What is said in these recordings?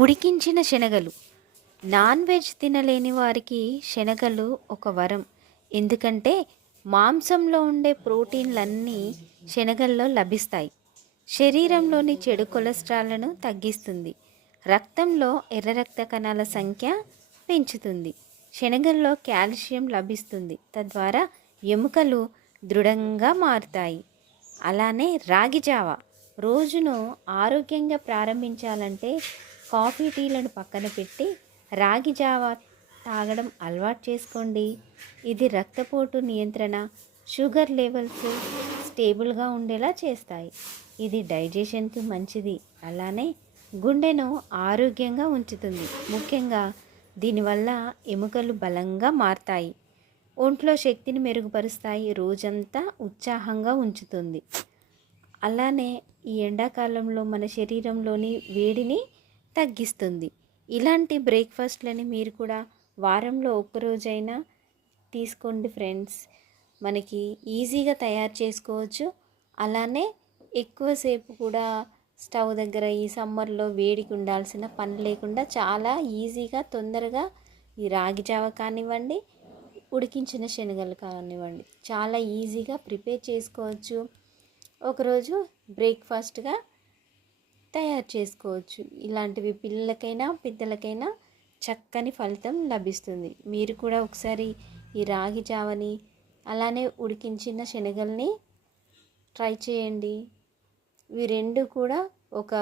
ఉడికించిన శనగలు. Non veg తినలేని వారికి శనగలు ఒక వరం. ఎందుకంటే మాంసంలో ఉండే ప్రోటీన్లన్నీ శనగల్లో లభిస్తాయి. శరీరంలోని చెడు కొలెస్ట్రాల్ను తగ్గిస్తుంది. రక్తంలో ఎర్ర రక్త కణాల సంఖ్య పెంచుతుంది. శనగల్లో కాల్షియం లభిస్తుంది. తద్వారా ఎముకలు దృఢంగా మారుతాయి. అలానే రాగి జావ. రోజును ఆరోగ్యంగా ప్రారంభించాలంటే కాఫీ టీలను పక్కన పెట్టి రాగి జావ తాగడం అలవాటు చేసుకోండి. ఇది రక్తపోటు నియంత్రణ, షుగర్ లెవెల్స్ స్టేబుల్గా ఉండేలా చేస్తాయి. ఇది డైజెషన్కి మంచిది. అలానే గుండెను ఆరోగ్యంగా ఉంచుతుంది. ముఖ్యంగా దీనివల్ల ఎముకలు బలంగా మారతాయి. ఒంట్లో శక్తిని మెరుగుపరుస్తాయి. రోజంతా ఉత్సాహంగా ఉంచుతుంది. అలానే ఈ ఎండాకాలంలో మన శరీరంలోని వేడిని తగ్గిస్తుంది. ఇలాంటి బ్రేక్ఫాస్ట్లని మీరు కూడా వారంలో ఒక్కరోజైనా తీసుకోండి ఫ్రెండ్స్. మనకి ఈజీగా తయారు చేసుకోవచ్చు. అలానే ఎక్కువసేపు కూడా స్టవ్ దగ్గర ఈ సమ్మర్లో వేడికి ఉండాల్సిన పని లేకుండా చాలా ఈజీగా తొందరగా ఈ రాగి జావ కానివ్వండి, ఉడికించిన శనగలు కానివ్వండి, చాలా ఈజీగా ప్రిపేర్ చేసుకోవచ్చు. ఒకరోజు బ్రేక్ఫాస్ట్గా తయారు చేసుకోవచ్చు. ఇలాంటివి పిల్లలకైనా పెద్దలకైనా చక్కని ఫలితం లభిస్తుంది. మీరు కూడా ఒకసారి ఈ రాగి జావని అలానే ఉడికించిన శనగల్ని ట్రై చేయండి. ఇవి రెండు కూడా ఒక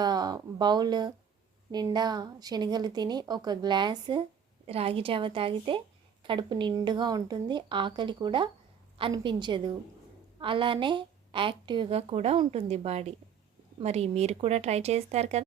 బౌల్ నిండా శనగలు తిని ఒక గ్లాసు రాగి జావ తాగితే కడుపు నిండుగా ఉంటుంది. ఆకలి కూడా అనిపించదు. అలానే యాక్టివ్గా కూడా ఉంటుంది బాడీ. మరి మీరు కూడా ట్రై చేస్తారు కదా.